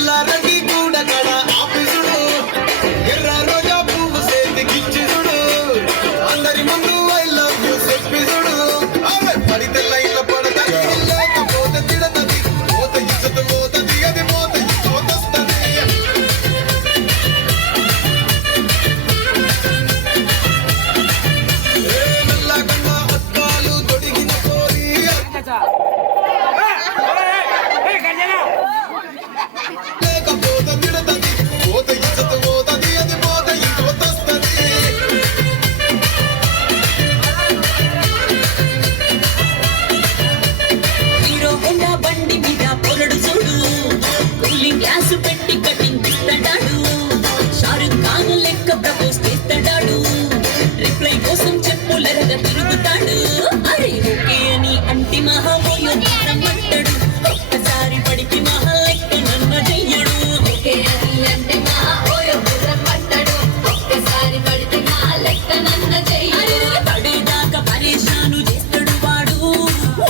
ఎల్లారెడ్డి కూడా కడ ఆఫీసుడు ఎర్ర రోజా పువ్వు సేతికిచ్చుడు అందరి ముందు ఐ లవ్ యూ చెప్పిసుడు పడితే లైన్ల పడతది లేకపోతే తిడతది పోత ఇచ్చత పోతది అది పోత ఇచ్చోతొస్తది నల్లగొండ అద్దాలు తొడిగిన పోరి లేకపోతే తిడతది పోత ఇచ్చత పోతది అది పోత ఇచ్చోతొస్తది హీరో హోండా బండి మీద పొరడు చూడు కూలింగ్ గ్లాసు పెట్టి కటింగ్ ఇస్తాడాడు షారుఖ్ ఖాన్ లెక్క ప్రపోజ్ చేస్తాడాడు రిప్లై కోసం చెప్పులరగా తిరుగుతాడు అరే ఓకే అని అంటి మహాబోయో రమ్మంటాడు ఒక్కసారి పడికి మహా లెక్క నన్న చెయ్యడు ఓకే అని అంటే మహాబోయో రమ్మంటాడు ఒక్కసారి పడికి మహా లెక్క నన్న చెయ్యడు పడేదాకా పరేషాను చేస్తాడు వాడు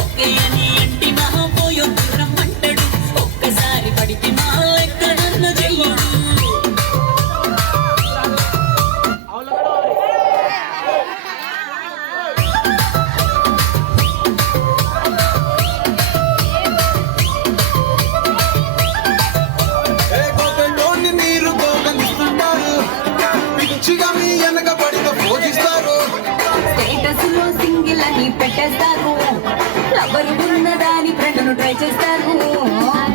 ఓకే అని అంటి మహాబోయో రమ్మంటాడు ఒక్కసారి పడికి మహా లెక్క నన్న చెయ్యడు గోగంటోని మీరు గోగనిస్తున్నారు పిచ్చిగా మీ వెనక పడిన పూజిస్తారు స్టేటస్ లో సింగిల్ అని పెట్టేస్తారు లవరు ఉన్నదాని ఫ్రెండ్ను ట్రై చేస్తారు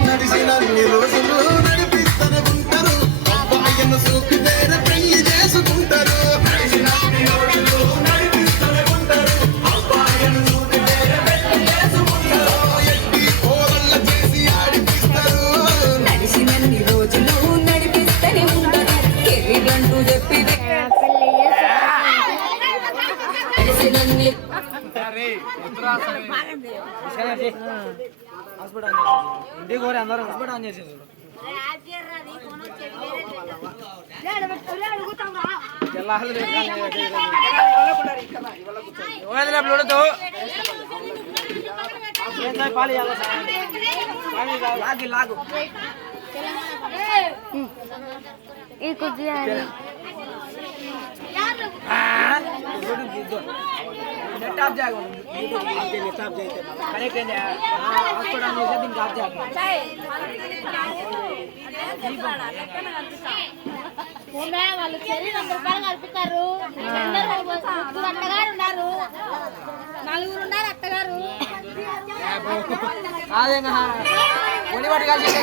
నడిచినన్ని రోజులు నడిపిస్తూనే ఉంటారు అబ్బాయిను చూపి వేరే పెళ్లి చేసుకుంటారు నడిచినన్ని రోజులు నడిపిస్తూనే ఉంటారు అబ్బాయిను చూపి వేరే పెళ్లి చేసుకుంటారు ఎట్టి పోరల్ల చేసి ఆడిపిస్తారు నడిచినన్ని రోజులు నడిపిస్తూనే ఉంటారు కెరీర్ అంటూ చెప్పి నడిచినన్ని ఇంటికి కోరి అందరూ హాస్పిటల్ ఆన్ చేసేది లాగు ఈ కొద్దిగా నెట్ ఆఫ్ చేయకుండా కనెక్ట్ అయింది హాస్పిటల్ ఆన్ చేస్తే దీనికి ఆఫ్ వాళ్ళు చెల్లి 100 రూపాయలు కలుపుతారు అత్తగారు ఉన్నారు 4 ఉన్నారు అత్తగారు అదేనా కొన్ని పట్టి కలిసి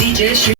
DJ